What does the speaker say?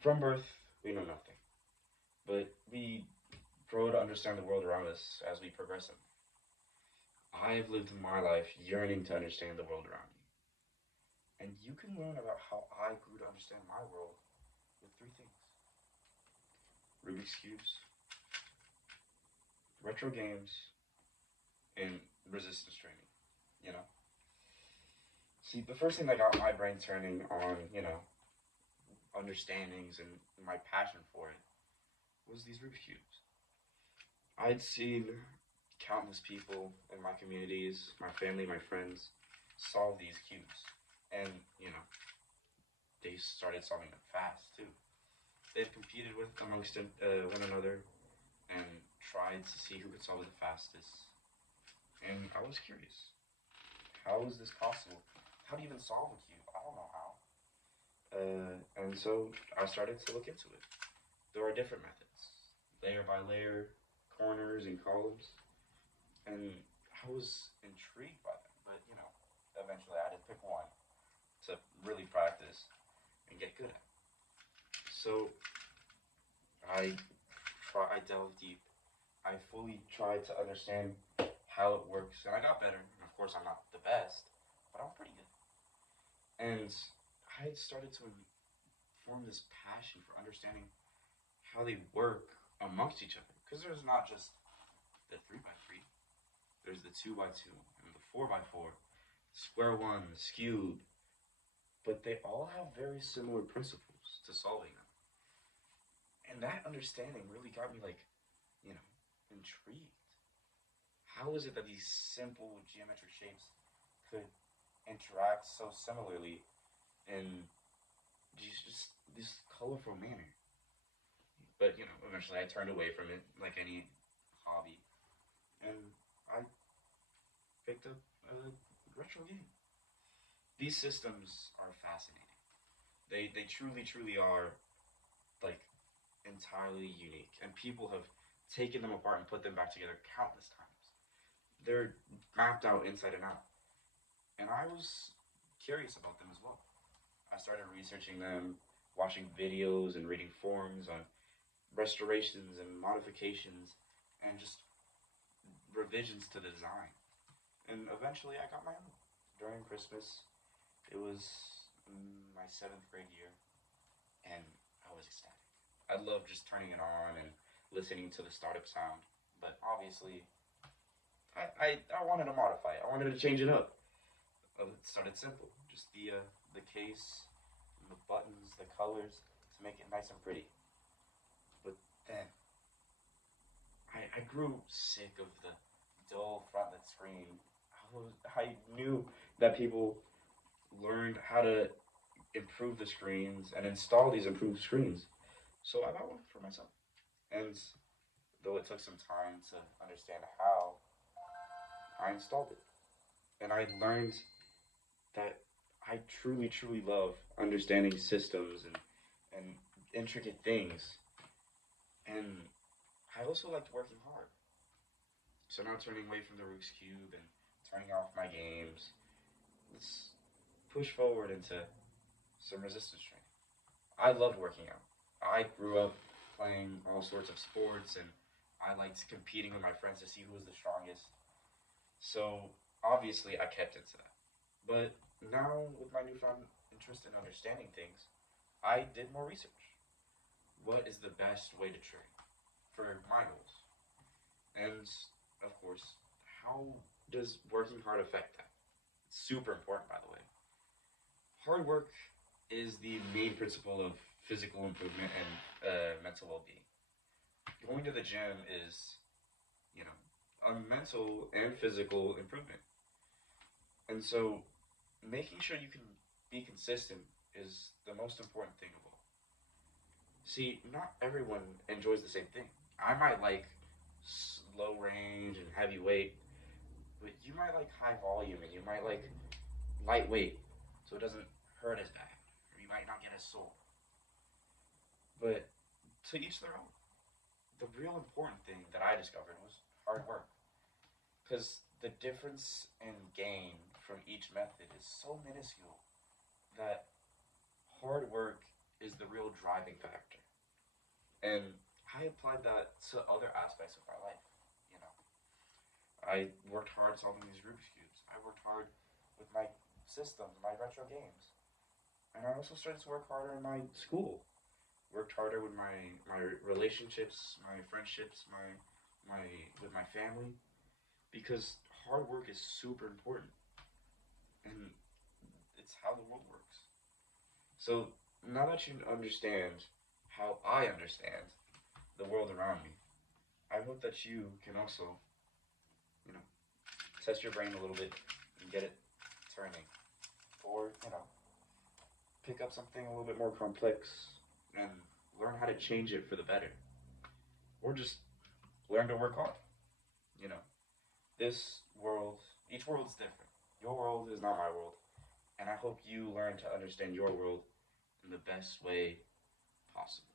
From birth, we know nothing, but we grow to understand the world around us as we progress in. I've lived my life yearning to understand the world around me, and you can learn about how I grew to understand my world with three things: Rubik's Cubes, retro games, and resistance training. You know? See, the first thing that got my brain turning on, understandings and my passion for it was these Rubik's Cubes. I'd seen countless people in my communities, my family, my friends, solve these cubes. And, they started solving them fast, too. They'd competed with amongst one another and tried to see who could solve it the fastest. And I was curious. How is this possible? How do you even solve a cube? I don't know how. And so I started to look into it. There are different methods, layer by layer, corners and columns, and I was intrigued by them. But eventually I had to pick one to really practice and get good at. So I I delved deep. I fully tried to understand how it works, and I got better. And of course, I'm not the best, but I'm pretty good. And I had started to form this passion for understanding how they work amongst each other. Because there's not just the 3x3, there's the 2x2 and the 4x4, square one, skewed, but they all have very similar principles to solving them. And that understanding really got me, you know, intrigued. How is it that these simple geometric shapes could interact so similarly in just this colorful manner? But eventually I turned away from it like any hobby, and I picked up a retro game. These systems are fascinating. They truly are like entirely unique, and people have taken them apart and put them back together countless times. They're mapped out inside and out, and I was curious about them as well. I started researching them, watching videos and reading forums on restorations and modifications and just revisions to the design. And eventually I got my own. During Christmas, it was my seventh grade year, and I was ecstatic. I loved just turning it on and listening to the startup sound. But obviously, I wanted to modify it. I wanted to change it up. It started simple. Just the case, the buttons, the colors to make it nice and pretty. But then I grew sick of the dull frontlit screen. I knew that people learned how to improve the screens and install these improved screens. So I bought one for myself. And though it took some time to understand how, I installed it. And I learned that I truly love understanding systems and intricate things. And I also liked working hard. So now turning away from the Rubik's Cube and turning off my games, let's push forward into some resistance training. I loved working out. I grew up playing all sorts of sports, and I liked competing with my friends to see who was the strongest. So obviously I kept into that. But now with my newfound interest in understanding things, I did more research. What is the best way to train for my goals? And of course, how does working hard affect that? It's super important, by the way. Hard work is the main principle of physical improvement and mental well-being. Going to the gym is, you know, a mental and physical improvement. And so, making sure you can be consistent is the most important thing of all. See, not everyone enjoys the same thing. I might like low range and heavy weight, but you might like high volume and you might like lightweight, so it doesn't hurt as bad, or you might not get as sore. But to each their own. The real important thing that I discovered was hard work, because the difference in gain from each method is so minuscule that hard work is the real driving factor. And I applied that to other aspects of my life. You know, I worked hard solving these Rubik's cubes. I worked hard with my systems, my retro games, and I also started to work harder in my school. Worked harder with my relationships, my friendships, my with my family, because hard work is super important, and it's how the world works. So now that you understand how I understand the world around me, I hope that you can also, you know, test your brain a little bit and get it turning, or pick up something a little bit more complex and learn how to change it for the better, or just learn to work hard. You know, this world, each world is different. Your world is not my world, and I hope you learn to understand your world in the best way possible.